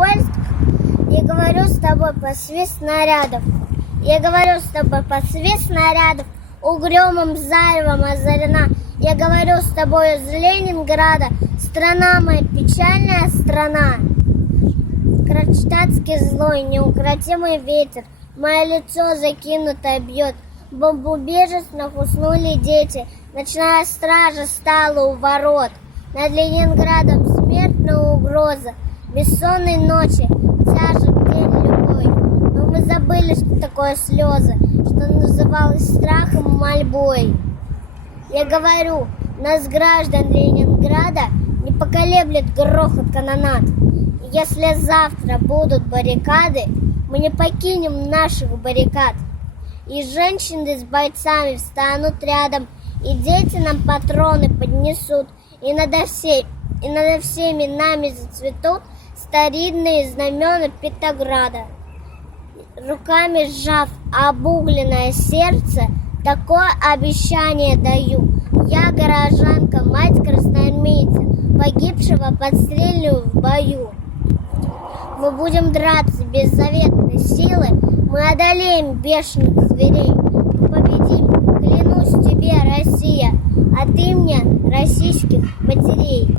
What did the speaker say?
войск. Я говорю с тобой под свист снарядов. Я говорю с тобой под свист снарядов. Угрюмым заревом озарена. Я говорю с тобой из Ленинграда. Страна моя, печальная страна. Кронштадтский злой, неукротимый ветер мое лицо закинутое бьет. В бомбоубежищах уснули дети. Ночная стража стала у ворот. Над Ленинградом смертная угроза. Бессонной ночи тяжет день любой. Но мы забыли, что такое слезы, что называлось страхом и мольбой. Я говорю, нас, граждан Ленинграда, не поколеблет грохот канонад. И если завтра будут баррикады, мы не покинем наших баррикад. И женщины с бойцами встанут рядом, и дети нам патроны поднесут, и над всеми нами зацветут старинные знамена Петрограда. Руками сжав обугленное сердце, такое обещание даю. Я горожанка, мать красноармейца, погибшего подстрельную в бою. Мы будем драться без заветной силы, мы одолеем бешеных зверей. Мы победим, клянусь тебе, Россия, а ты мне российских матерей.